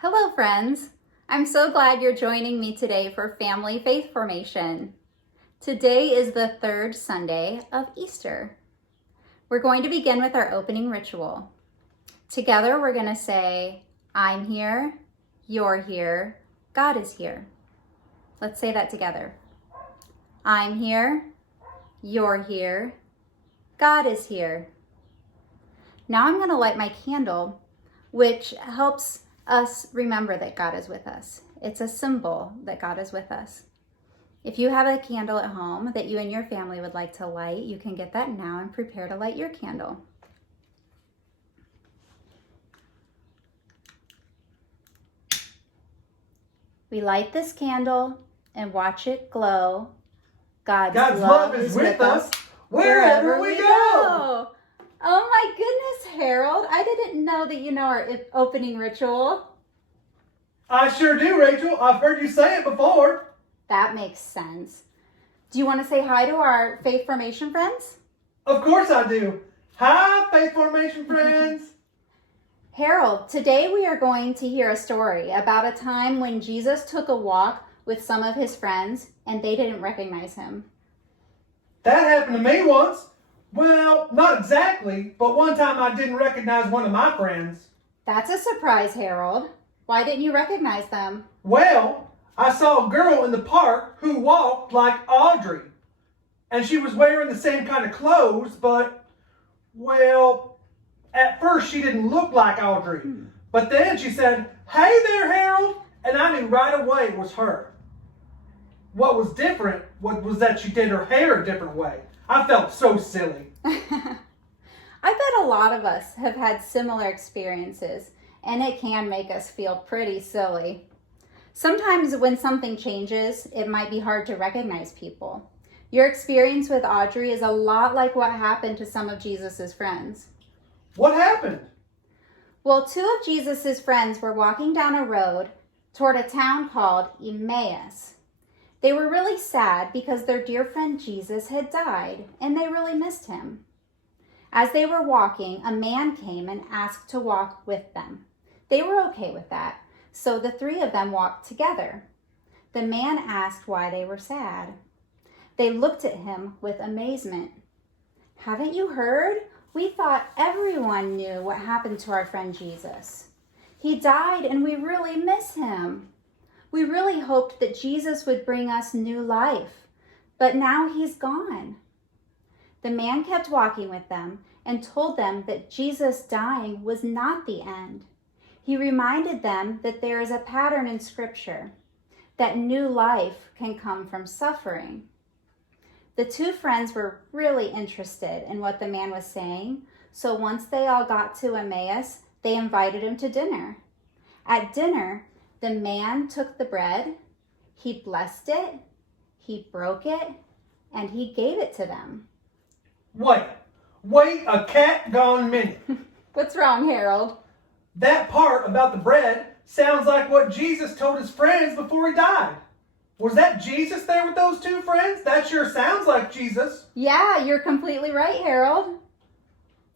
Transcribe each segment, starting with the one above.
Hello, friends. I'm so glad you're joining me today for Family Faith Formation. Today is the third Sunday of Easter. We're going to begin with our opening ritual. Together, we're going to say, I'm here, you're here, God is here. Let's say that together. I'm here, you're here, God is here. Now I'm going to light my candle, which helps us remember that God is with us. It's a symbol that God is with us. If you have a candle at home that you and your family would like to light, you can get that now and prepare to light your candle. We light this candle and watch it glow. God's love is with us wherever we go. Oh my goodness, Harold. I didn't know that you know our opening ritual. I sure do, Rachel. I've heard you say it before. That makes sense. Do you want to say hi to our Faith Formation friends? Of course I do. Hi, Faith Formation friends. Harold, today we are going to hear a story about a time when Jesus took a walk with some of his friends and they didn't recognize him. That happened to me once. Well, not exactly, but one time I didn't recognize one of my friends. That's a surprise, Harold. Why didn't you recognize them? Well, I saw a girl in the park who walked like Audrey. And she was wearing the same kind of clothes, but, well, at first she didn't look like Audrey. But then she said, "Hey there, Harold," and I knew right away it was her. What was different was that she did her hair a different way. I felt so silly. I bet a lot of us have had similar experiences, and it can make us feel pretty silly. Sometimes when something changes, it might be hard to recognize people. Your experience with Audrey is a lot like what happened to some of Jesus's friends. What happened? Well, two of Jesus's friends were walking down a road toward a town called Emmaus. They were really sad because their dear friend Jesus had died, and they really missed him. As they were walking, a man came and asked to walk with them. They were okay with that, so the three of them walked together. The man asked why they were sad. They looked at him with amazement. "Haven't you heard? We thought everyone knew what happened to our friend Jesus. He died and we really miss him. We really hoped that Jesus would bring us new life, but now he's gone." The man kept walking with them and told them that Jesus dying was not the end. He reminded them that there is a pattern in Scripture, that new life can come from suffering. The two friends were really interested in what the man was saying, so once they all got to Emmaus, they invited him to dinner. At dinner, the man took the bread, he blessed it, he broke it, and he gave it to them. Wait a cat gone minute. What's wrong, Harold? That part about the bread sounds like what Jesus told his friends before he died. Was that Jesus there with those two friends? That sure sounds like Jesus. Yeah, you're completely right, Harold.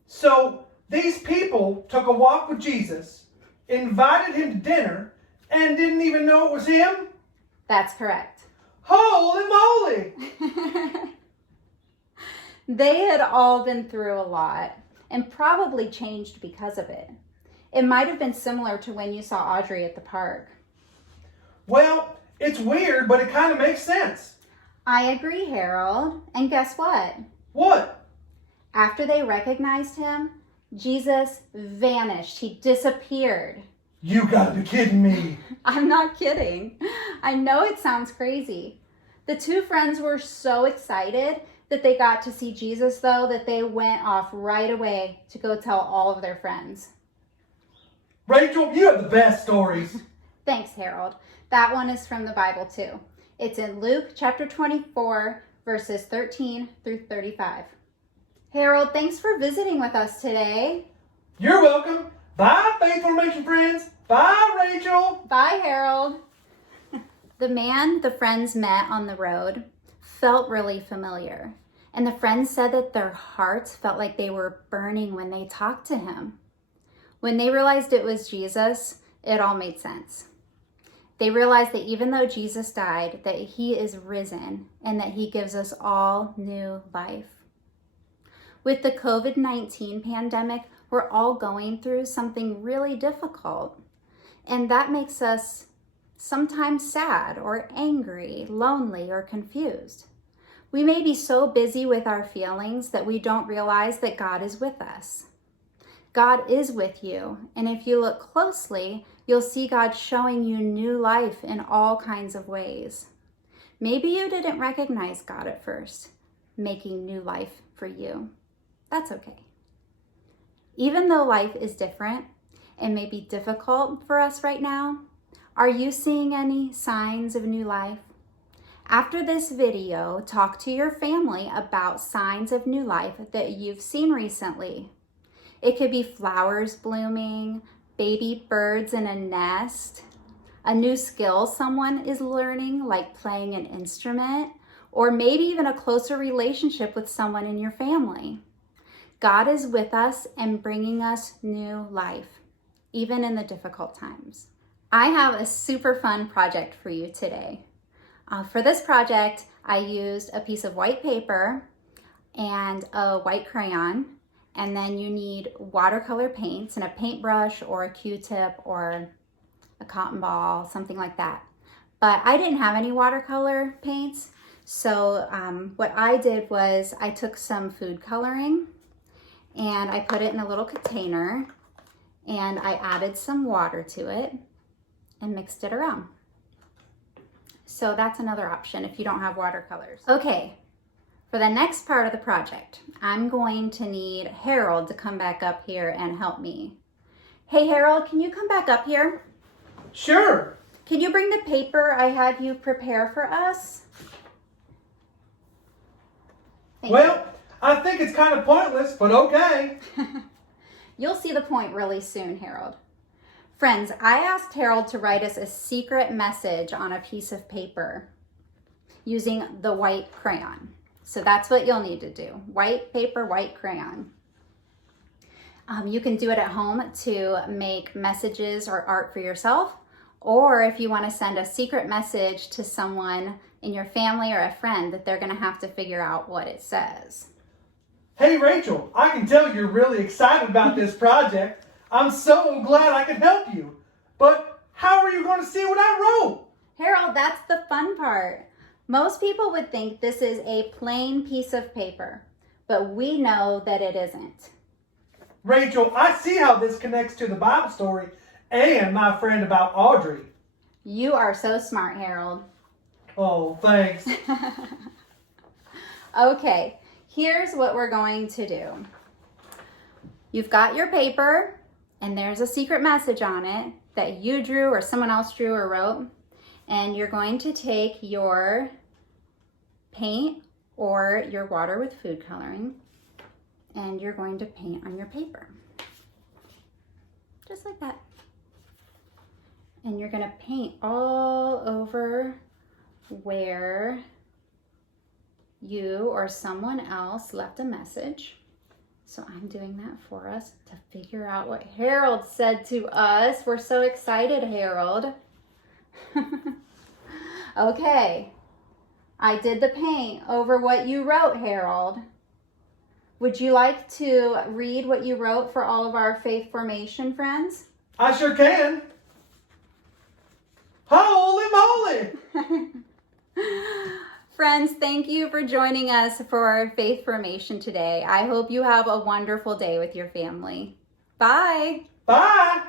So these people took a walk with Jesus, invited him to dinner, and didn't even know it was him? That's correct. Holy moly! They had all been through a lot and probably changed because of it. It might have been similar to when you saw Audrey at the park. Well, it's weird, but it kind of makes sense. I agree, Harold. And guess what? What? After they recognized him, Jesus vanished. He disappeared. You gotta be kidding me. I'm not kidding. I know it sounds crazy. The two friends were so excited that they got to see Jesus, though, that they went off right away to go tell all of their friends. Rachel, you have the best stories. Thanks, Harold. That one is from the Bible, too. It's in Luke chapter 24, verses 13 through 35. Harold, thanks for visiting with us today. You're welcome. Bye, Faith Formation friends. Bye, Rachel. Bye, Harold. The man the friends met on the road felt really familiar, and the friends said that their hearts felt like they were burning when they talked to him. When they realized it was Jesus, It all made sense. They realized that even though Jesus died, that he is risen and that he gives us all new life. With the COVID-19 pandemic, we're all going through something really difficult. And that makes us sometimes sad or angry, lonely, or confused. We may be so busy with our feelings that we don't realize that God is with us. God is with you, and if you look closely, you'll see God showing you new life in all kinds of ways. Maybe you didn't recognize God at first, making new life for you. That's okay. Even though life is different and may be difficult for us right now, are you seeing any signs of new life? After this video, talk to your family about signs of new life that you've seen recently. It could be flowers blooming, baby birds in a nest, a new skill someone is learning, like playing an instrument, or maybe even a closer relationship with someone in your family. God is with us and bringing us new life, even in the difficult times. I have a super fun project for you today. For this project, I used a piece of white paper and a white crayon, and then you need watercolor paints and a paintbrush or a Q-tip or a cotton ball, something like that. But I didn't have any watercolor paints, so what I did was I took some food coloring and I put it in a little container and I added some water to it and mixed it around. So that's another option if you don't have watercolors. Okay, for the next part of the project, I'm going to need Harold to come back up here and help me. Hey Harold, can you come back up here? Sure. Can you bring the paper I had you prepare for us? Well, I think it's kind of pointless, but okay. You'll see the point really soon, Harold. Friends, I asked Harold to write us a secret message on a piece of paper using the white crayon. So that's what you'll need to do. White paper, white crayon. You can do it at home to make messages or art for yourself, or if you want to send a secret message to someone in your family or a friend that they're going to have to figure out what it says. Hey Rachel, I can tell you're really excited about this project. I'm so glad I could help you. But how are you going to see what I wrote? Harold, that's the fun part. Most people would think this is a plain piece of paper, but we know that it isn't. Rachel, I see how this connects to the Bible story and my friend about Audrey. You are so smart, Harold. Oh, thanks. Okay, here's what we're going to do. You've got your paper, and there's a secret message on it that you drew or someone else drew or wrote. And you're going to take your paint or your water with food coloring, and you're going to paint on your paper. Just like that. And you're going to paint all over where you or someone else left a message. So I'm doing that for us to figure out what Harold said to us. We're so excited, Harold. Okay, I did the paint over what you wrote, Harold. Would you like to read what you wrote for all of our faith formation friends? I sure can. Holy moly! Friends, thank you for joining us for faith formation today. I hope you have a wonderful day with your family. Bye. Bye.